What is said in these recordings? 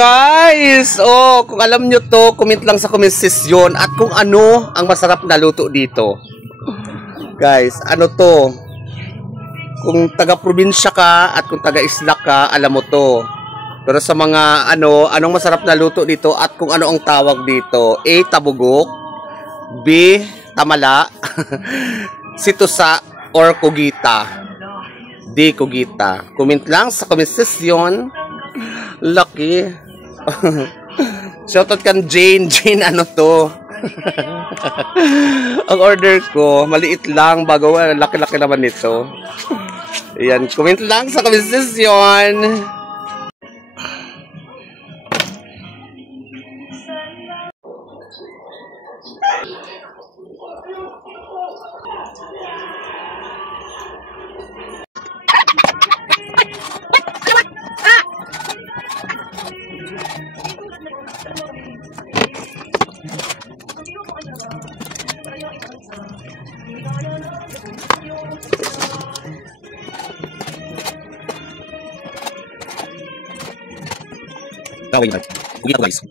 Guys, kung alam nyo to, comment lang sa comment section at kung ano ang masarap na luto dito. Guys, ano to? Kung taga-probinsya ka at kung taga-isla ka, alam mo to. Pero sa mga anong masarap na luto dito at kung ano ang tawag dito? A. Tabugok, B. Tamala, C. Tusa, or Kugita. D. Kugita. Comment lang sa comment section. Lucky. Shoutout kan Jane. Jane, ano to? Ang order ko, maliit lang. Bago, laki-laki naman nito. Ayan, comment lang sa comment section. Gawin guys. Ugi ako guys.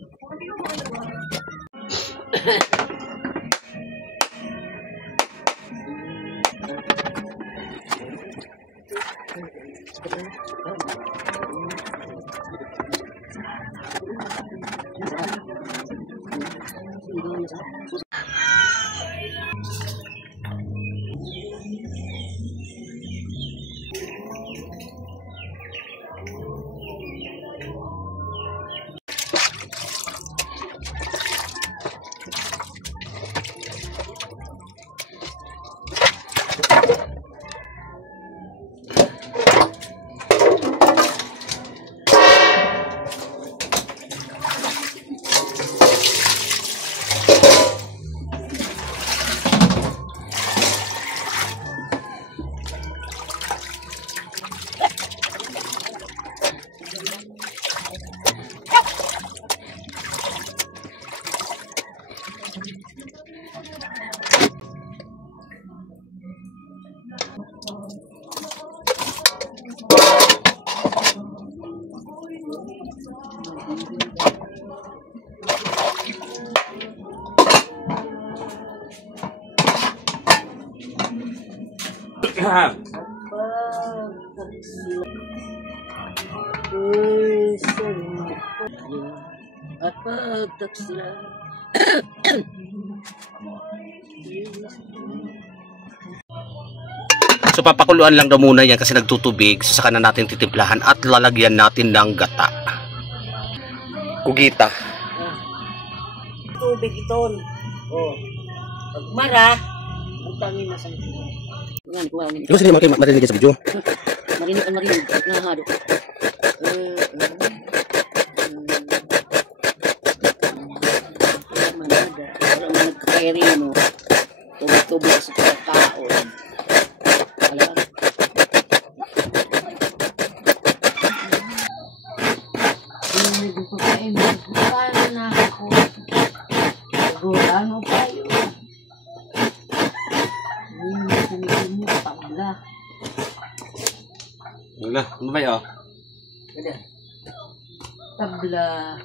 At pagtaksila. So papakuluan lang daw muna yan kasi nagtutubig. So saka na natin titimplahan at lalagyan natin ng gata. Kugita. Tubig iton. Pag mara, utangin na sa ito. Yan, kuwangin. Ito sila marinig sa video. Marinig ang marinig. Nahado. Kaya mo, tubig-tubig sa pagkaon. Alam? Hindi ko kain. Paano na ako? Gulang mo pa yun. Hindi mo tabla. Wala, ano ba yun? Tabla.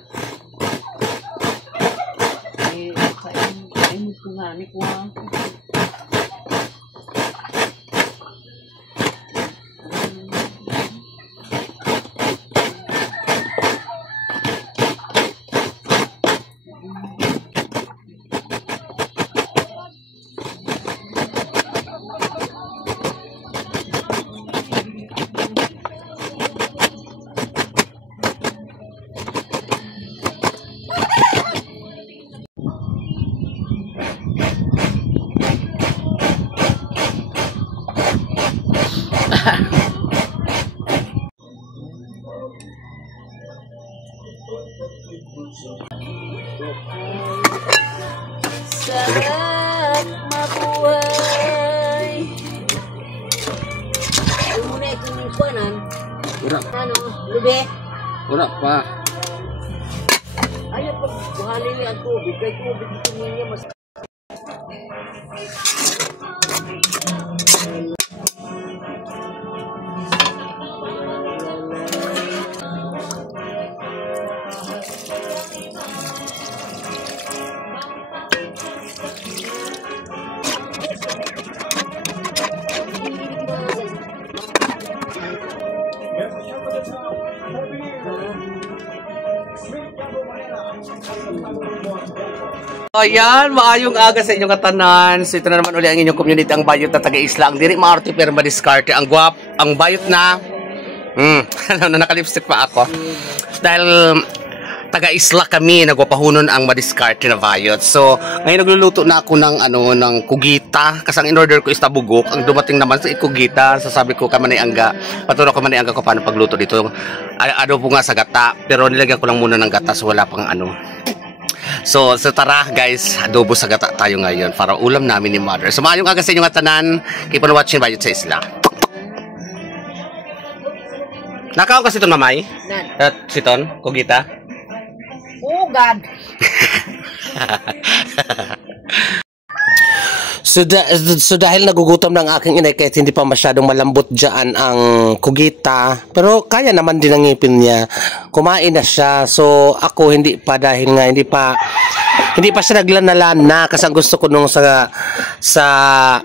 Kain ko nga ni Kuwang. Sarap mabuhay. Ano muna itong ikuanan? Wala. Ano? Lube? Wala pa. Ayaw pag buhalin niya ang tubig. Kaya tubig ito niya mas... Ayan, maayong aga sa inyong katanan. So ito na naman uli ang inyong community, ang bayot na taga-isla. Ang diri maarte pero madiskarte. Ang guwap, ang bayot na nakalipstick pa ako. Dahil taga-isla kami, nagwapahunon ang madiskarte na bayot. So ngayon nagluluto na ako ng ng kugita. Kasi ang in-order ko is tabugok. Ang dumating naman sa kugita. So sabi ko kamanay angga. Paturo ko manay angga ko paano pagluto dito. Ano po nga sa gata. Pero nilagyan ko lang muna ng gata so wala pang So tara guys, adobo sa gata tayo ngayon para ulam namin ni Mother. So maayong aga sa inyong tanan. Keep on watching Bayot sa Isla. Nakaon kasi ito mamay? At siton, kugita? Oh God. So dahil nagugutom ng aking inay kahit hindi pa masyadong malambot dyan ang kugita, pero kaya naman din ang ngipin niya, kumain na siya. So ako hindi pa, dahil nga hindi pa siya naglanalana kasi ang gusto ko nung sa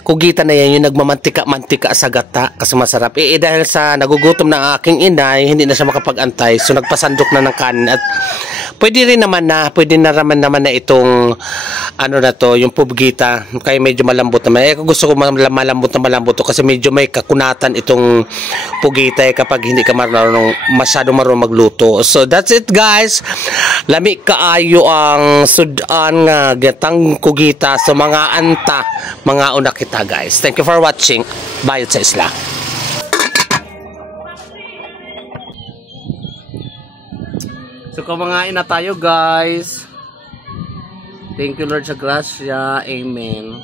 kugita na yan yung nagmamantika-mantika sa gata kasi masarap. Dahil sa nagugutom ng aking inay, hindi na siya makapag-antay, so nagpasandok na ng kanin. At pwede naman na itong na to, yung pubgita, kaya medyo malambot naman. Gusto ko malambot to kasi medyo may kakunatan itong pugita kapag hindi ka masyadong marunong magluto. So that's it guys. Lami kaayo ang sudan nga gatang kugita sa mga anta, mga una kita guys. Thank you for watching Bayot sa Isla. So kumangain na tayo guys. Thank you Lord sa grasya. Amen.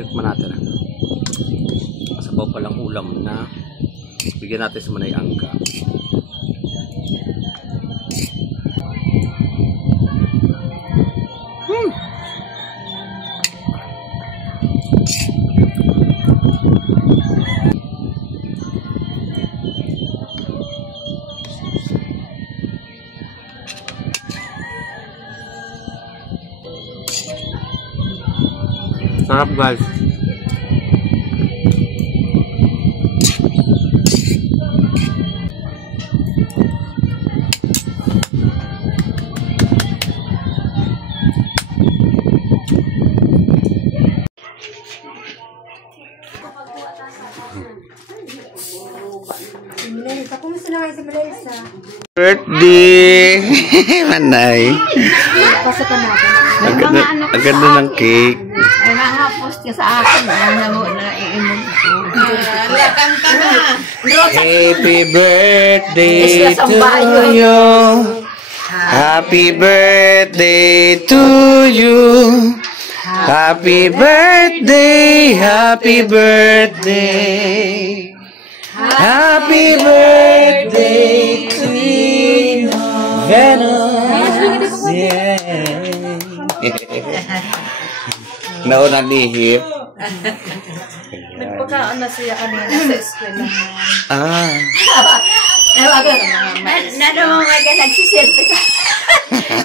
Tikman natin. Sabaw palang ulam na. Bigyan natin sa manay angka. Sarap guys. Kumusta na kayo sa Malaysia? Birthday! Manay. Pasakan natin. Ang ganda ng cake. Ay, nakapos ka sa akin. Alam na iinom ko. Kanta na. Happy birthday to you. Happy birthday to you. Happy birthday, happy birthday. Happy birthday to you. Venus. Yeah. Nauna lihip. Nagpagkaan na siya kanina sa eskwela. Nado mo mga nagsiselfie ka.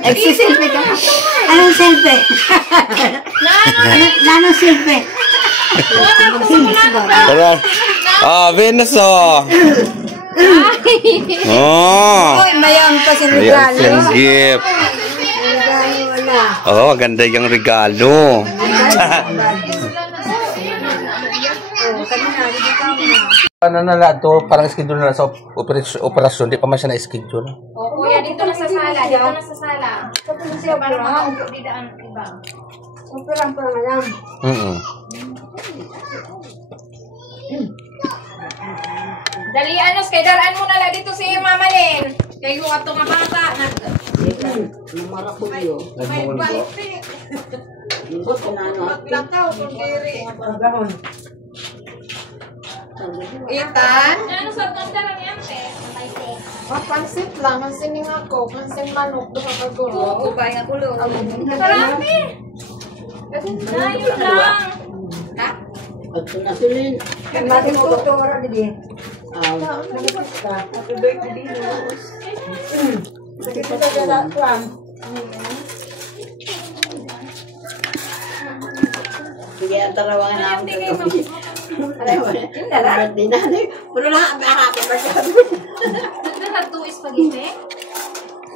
Nagsiselfie ka. Anong selfie? Anong selfie? Venus oh. Uy, mayang pa si regalo. Ayan, gift. Oh, ganda yung regalo. Ano na lang to, parang schedule na sa operasyon, di pa man siya na-schedule. O kuya, dito na sa sala, dito na sa sala. Para makaupo di daan iba. Operang pa lang. Dali kay daraan mo na lang dito si Mama Len. Kay mo ato nga bata. Marakulyo. May balite. Maglakaw kung diri. Itan? Ano sa tanda lang yan, te? Pansit lang, mansining ako, pansin manok, doon ka gulo. Ubay nga kulo. Marami. Dayo lang. Ha? Natin mo ito, wala din. Sige, ang tarawangan na ako. Hindi na. Birthday na. Puro na, happy birthday. Nagto spaghetti?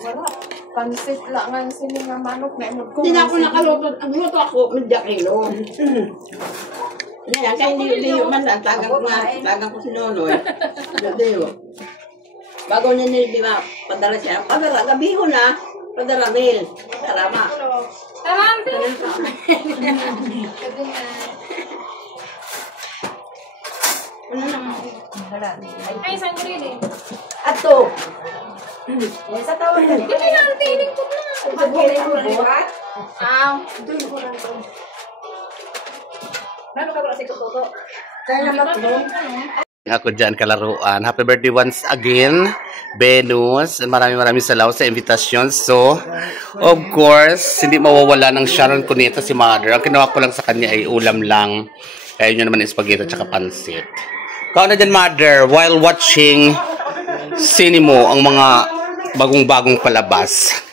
Wala. Pansit lang nga sini nga manok na imod ko. Hindi na ako nakaluto. Ang luto ako, medya kilo. Kaya hindi man lang. Tagang ko si Nonoy. Hindi yun. Bago niya nilibima, padala siya. Padala, gabi ko na. Padala, Mil. Salama. Tamam. Ay, sangre din. Ato. Sa tawag na. Hindi na ang tiling ko na. Ako dyan kalaruan. Happy birthday once again, Venus. Maraming salamat sa invitation. So, of course, hindi mawawala ng Sharon Cuneta si Mother. Ang ginawa ko lang sa kanya ay ulam lang. Kaya yun naman spaghetti at saka pansit. Kao na dyan, Mother, while watching Sinimo, ang mga bagong-bagong palabas.